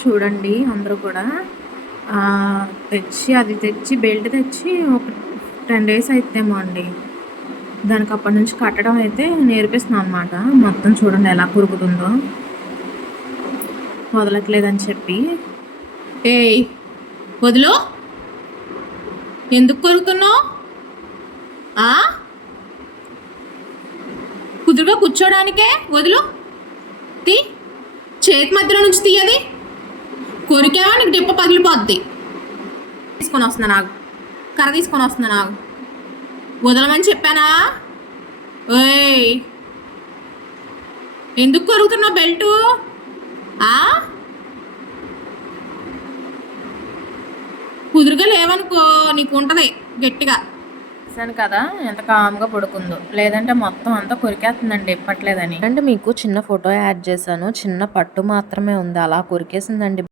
చూడండి అందరూ కూడా తెచ్చి బెల్ట్ తెచ్చి ఒక 10 days అయితేమో అండి. దానికి అప్పటి నుంచి కట్టడం అయితే నేర్పిస్తున్నాం అనమాట. మొత్తం చూడండి ఎలా కురుకుతుందో, వదలట్లేదని చెప్పి. ఏయ్ వదులు, ఎందుకు కొరుకుతున్నావు? కుదురుగా కూర్చోడానికే వదులు. తీ, చేతి మధ్యలో నుంచి తీయది. కొరికేవా నీకు డిప్ప పగిలిపోద్ది. తీసుకొని వస్తున్నా నాకు, కర్ర తీసుకొని వస్తున్నా నాకు. వదలమని చెప్పానా? ఓయ్ ఎందుకు కొరుకుతున్నావు బెల్టు? కుదురుగా లేవనుకో నీకు ఉంటుంది గట్టిగా. చూసాను కదా ఎంత కామ్గా పడుకుందో, లేదంటే మొత్తం అంతా కొరికేస్తుందండి ఇప్పట్లేదని. అంటే మీకు చిన్న ఫోటో యాడ్ చేశాను. చిన్న పట్టు మాత్రమే ఉంది, అలా కొరికేసిందండి.